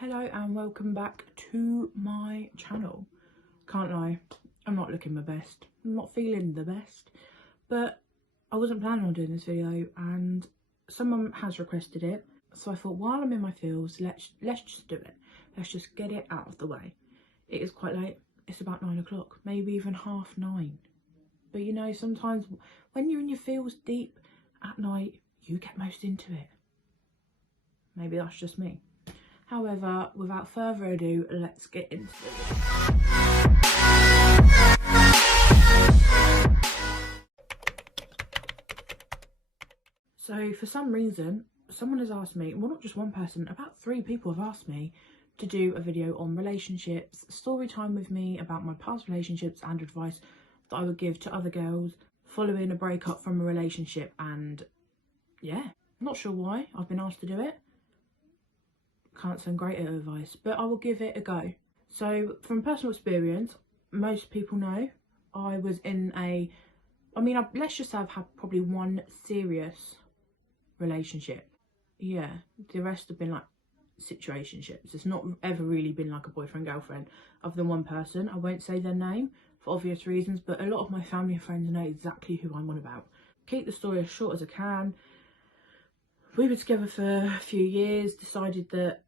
Hello and welcome back to my channel. Can't lie, I'm not looking my best. I'm not feeling the best, but I wasn't planning on doing this video and someone has requested it. So I thought while I'm in my feels, let's just do it. Let's just get it out of the way. It is quite late. It's about 9 o'clock, maybe even 9:30. But you know, sometimes when you're in your feels deep at night, you get most into it. Maybe that's just me. However, without further ado, let's get into it. So for some reason, someone has asked me, well not just one person, about 3 people have asked me to do a video on relationships, story time with me about my past relationships and advice that I would give to other girls following a breakup from a relationship. And yeah, not sure why I've been asked to do it. Can't sound great at advice, but I will give it a go. So from personal experience, most people know I was in let's just say I've had probably one serious relationship. Yeah, the rest have been like situationships. It's not ever really been like a boyfriend girlfriend other than one person. I won't say their name for obvious reasons, but a lot of my family and friends know exactly who I'm on about. Keep the story as short as I can. We were together for a few years, decided that,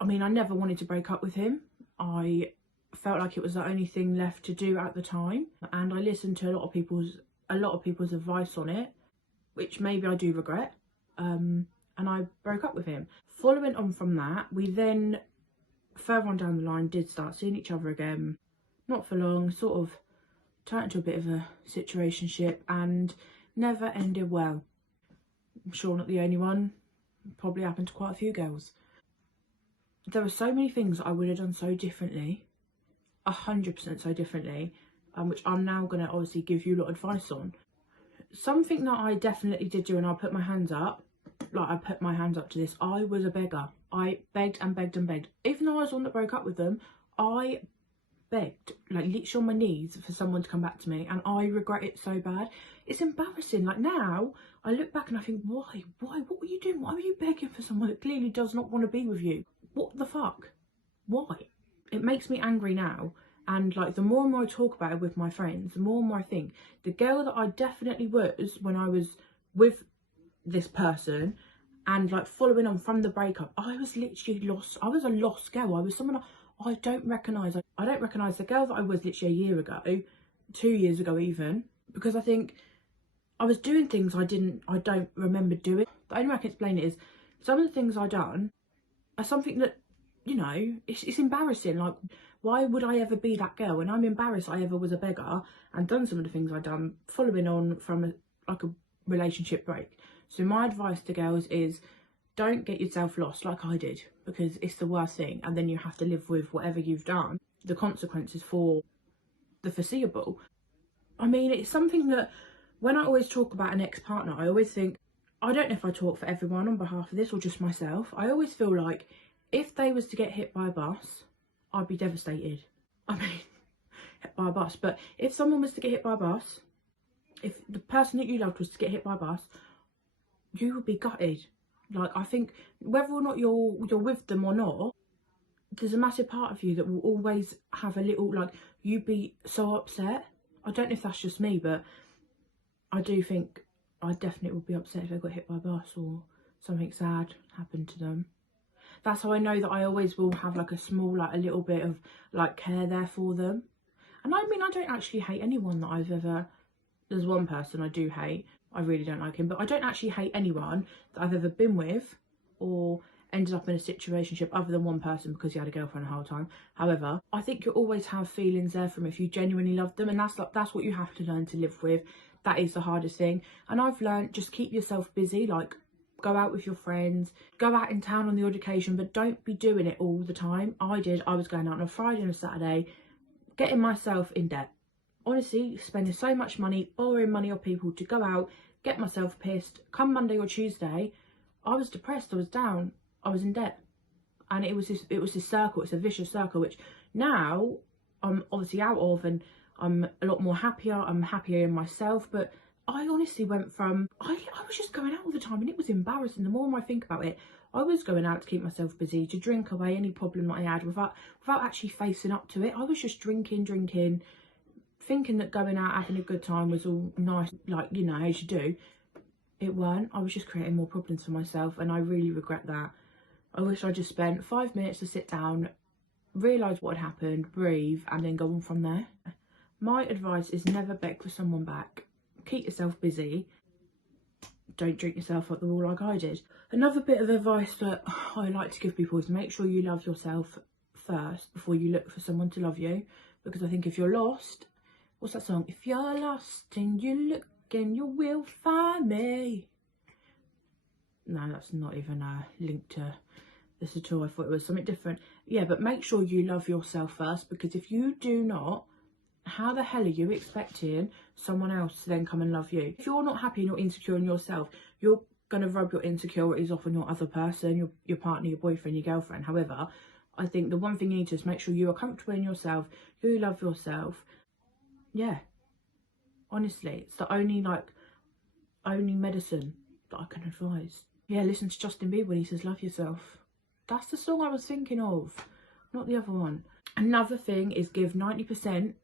I never wanted to break up with him. I felt like it was the only thing left to do at the time, and I listened to a lot of people's advice on it, which maybe I do regret, and I broke up with him. Following on from that, we then, further on down the line, did start seeing each other again. Not for long, sort of turned into a bit of a situationship and never ended well. I'm sure not the only one, probably happened to quite a few girls. There were so many things I would have done so differently, 100% so differently, which I'm now going to obviously give you a lot of advice on. Something that I definitely did do, and I'll put my hands up, like I put my hands up to this, I was a beggar. I begged and begged and begged. Even though I was the one that broke up with them, I begged, like literally on my knees, for someone to come back to me, and I regret it so bad. It's embarrassing. Like now, I look back and I think, why? What were you doing? Why were you begging for someone that clearly does not want to be with you? What the fuck? Why? It makes me angry now. And like the more and more I talk about it with my friends, the more and more I think the girl that I definitely was when I was with this person, and like following on from the breakup, I was literally lost. I was a lost girl. I was someone I don't recognise. I don't recognise the girl that I was literally a year ago, 2 years ago even, because I think I was doing things I don't remember doing. The only way I can explain it is some of the things I done are something that, you know, it's embarrassing. Like, why would I ever be that girl? And I'm embarrassed I ever was a beggar and done some of the things I done following on from a relationship break. So my advice to girls is don't get yourself lost like I did, because it's the worst thing, and then you have to live with whatever you've done, the consequences for the foreseeable. It's something that when I always talk about an ex-partner, I always think, I don't know if I talk for everyone on behalf of this or just myself, I always feel like if they was to get hit by a bus, I'd be devastated. Hit by a bus. But if someone was to get hit by a bus, if the person that you loved was to get hit by a bus, you would be gutted. Like, I think whether or not you're with them or not, there's a massive part of you that will always have a little, like, you'd be so upset. I don't know if that's just me, but I do think I definitely would be upset if they got hit by a bus or something sad happened to them. That's how I know that I always will have like a small, like a little bit of like care there for them. And I don't actually hate anyone that I've ever, there's one person I do hate, I really don't like him, but I don't actually hate anyone that I've ever been with or ended up in a situationship other than one person because he had a girlfriend the whole time. However, I think you'll always have feelings there from if you genuinely love them, and that's what you have to learn to live with. That is the hardest thing. And I've learned, just keep yourself busy, like go out with your friends, go out in town on the odd occasion, but don't be doing it all the time. I was going out on a Friday and a Saturday, getting myself in debt. Honestly, spending so much money, borrowing money off people to go out, get myself pissed. Come Monday or Tuesday, I was depressed, I was down, I was in debt. And it was this circle, it's a vicious circle, which now I'm obviously out of, and I'm a lot more happier, I'm happier in myself, but I honestly went from, I was just going out all the time and it was embarrassing. The more I think about it, I was going out to keep myself busy, to drink away any problem that I had without actually facing up to it. I was just drinking, thinking that going out, having a good time was all nice, like, you know, as you do. It weren't. I was just creating more problems for myself, and I really regret that. I wish I just spent 5 minutes to sit down, realise what had happened, breathe, and then go on from there. My advice is never beg for someone back. Keep yourself busy. Don't drink yourself up the wall like I did. Another bit of advice that I like to give people is make sure you love yourself first before you look for someone to love you. Because I think if you're lost, what's that song? If you're lost and you're looking, you will find me. No, that's not even a link to this at all. I thought it was something different. Yeah, but make sure you love yourself first, because if you do not, how the hell are you expecting someone else to then come and love you? If you're not happy and you're insecure in yourself, you're going to rub your insecurities off on your other person, your partner, your boyfriend, your girlfriend. However, I think the one thing you need to is make sure you are comfortable in yourself, you love yourself. Yeah, honestly, it's the only medicine that I can advise. Yeah, listen to Justin Bieber when he says love yourself. That's the song I was thinking of, not the other one. Another thing is give 90%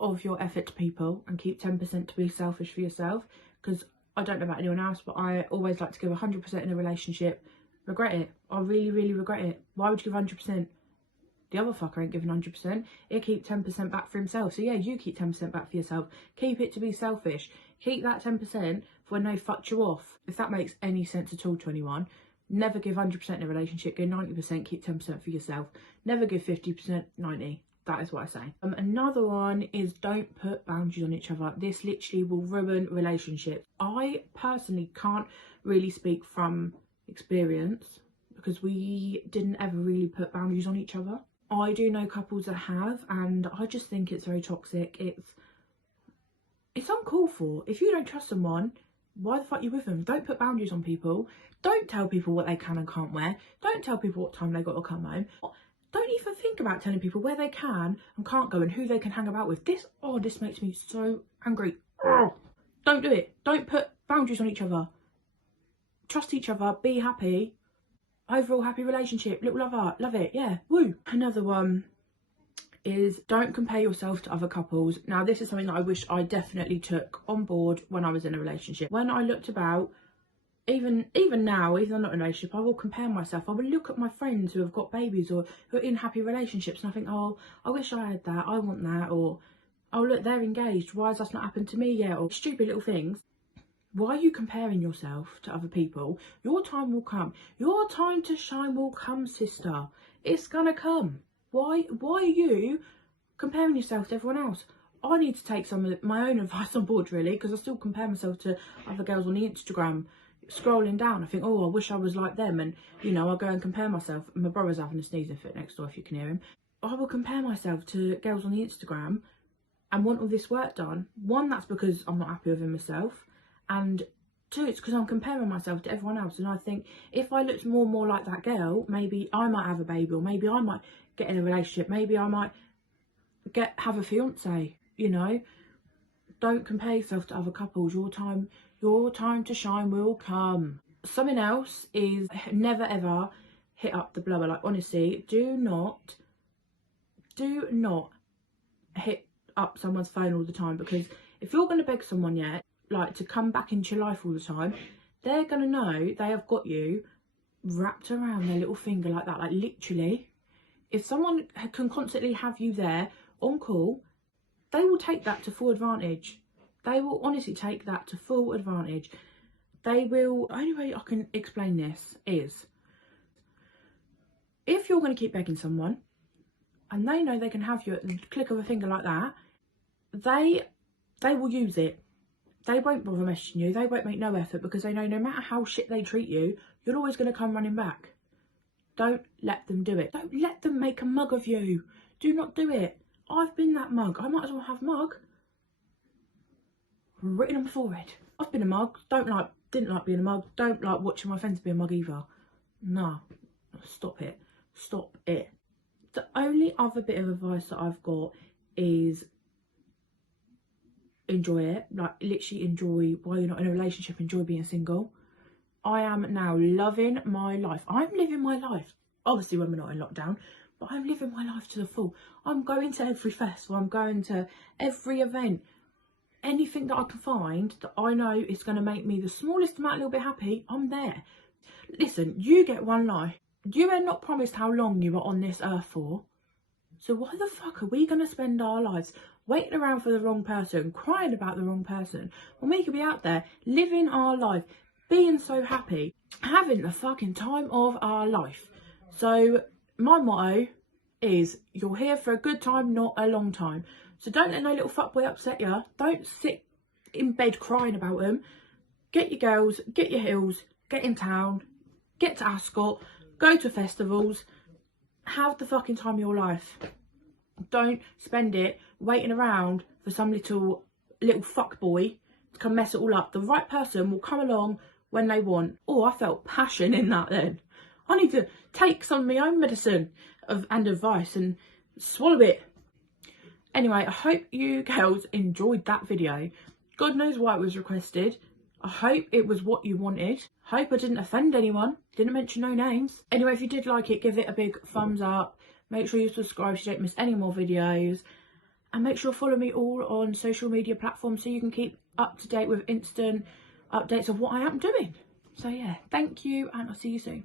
of your effort to people and keep 10% to be selfish for yourself. Because I don't know about anyone else, but I always like to give 100% in a relationship. Regret it. I really, really regret it. Why would you give 100%? The other fucker ain't giving 100%. He'll keep 10% back for himself. So yeah, you keep 10% back for yourself. Keep it to be selfish. Keep that 10% for when they fucked you off. If that makes any sense at all to anyone. Never give 100% in a relationship. Go 90%, keep 10% for yourself. Never give 50%, 90%. That is what I say. Another one is don't put boundaries on each other. This literally will ruin relationships. I personally can't really speak from experience because we didn't ever really put boundaries on each other. I do know couples that have, and I just think it's very toxic. It's uncalled for. If you don't trust someone, why the fuck are you with them? Don't put boundaries on people. Don't tell people what they can and can't wear. Don't tell people what time they got to come home. Don't even think about telling people where they can and can't go and who they can hang about with. This makes me so angry. Don't do it. Don't put boundaries on each other. Trust each other. Be happy. Overall happy relationship. Little lover. Love it. Yeah. Woo. Another one is don't compare yourself to other couples. Now, this is something that I wish I definitely took on board when I was in a relationship. When I looked about, even now, even though I'm not in a relationship, I will compare myself. I will look at my friends who have got babies or who are in happy relationships, and I think, oh, I wish I had that, I want that, or oh look, they're engaged, why has that not happened to me yet, or stupid little things. Why are you comparing yourself to other people? Your time will come. Your time to shine will come, sister. It's gonna come. Why are you comparing yourself to everyone else? I need to take some of my own advice on board, really, because I still compare myself to other girls on the Instagram. Scrolling down, I think, oh, I wish I was like them, and you know, I go and compare myself. My brother's having a sneezing fit next door, if you can hear him. I will compare myself to girls on the Instagram and want all this work done. One, that's because I'm not happy with myself, and two, it's because I'm comparing myself to everyone else. And I think if I looked more and more like that girl, maybe I might have a baby, or maybe I might get in a relationship, maybe I might have a fiance. You know, don't compare yourself to other couples. Your time to shine will come. Something else is never ever hit up the blower. Like, honestly, do not hit up someone's phone all the time, because if you're going to beg someone like to come back into your life all the time, they're going to know they have got you wrapped around their little finger like that. Like, literally, if someone can constantly have you there on call, they will take that to full advantage. They will honestly take that to full advantage. They will. Only way I can explain this is, if you're going to keep begging someone and they know they can have you at the click of a finger like that, they will use it. They won't bother messaging you. They won't make no effort, because they know no matter how shit they treat you, you're always going to come running back. Don't let them do it. Don't let them make a mug of you. Do not do it. I've been that mug. I might as well have mug written on my forehead. I've been a mug. Didn't like being a mug. Don't like watching my friends be a mug either. No. Stop it. Stop it. The only other bit of advice that I've got is enjoy it, like literally enjoy while you're not in a relationship, enjoy being single. I am now loving my life. I'm living my life, obviously when we're not in lockdown, but I'm living my life to the full. I'm going to every festival, I'm going to every event. Anything that I can find that I know is going to make me the smallest amount a little bit happy, I'm there. Listen, you get one life. You are not promised how long you are on this earth for. So why the fuck are we going to spend our lives waiting around for the wrong person, crying about the wrong person, when we could be out there living our life, being so happy, having the fucking time of our life? So my motto is, you're here for a good time, not a long time. So don't let no little fuckboy upset you. Don't sit in bed crying about them. Get your girls, get your heels, get in town, get to Ascot, go to festivals, have the fucking time of your life. Don't spend it waiting around for some little fuckboy to come mess it all up. The right person will come along when they want. Oh, I felt passion in that then. I need to take some of my own medicine and advice and swallow it. Anyway, I hope you girls enjoyed that video. God knows why it was requested. I hope it was what you wanted. Hope I didn't offend anyone. Didn't mention no names. Anyway, if you did like it, give it a big thumbs up. Make sure you subscribe so you don't miss any more videos. And make sure you follow me all on social media platforms so you can keep up to date with instant updates of what I am doing. So yeah, thank you and I'll see you soon.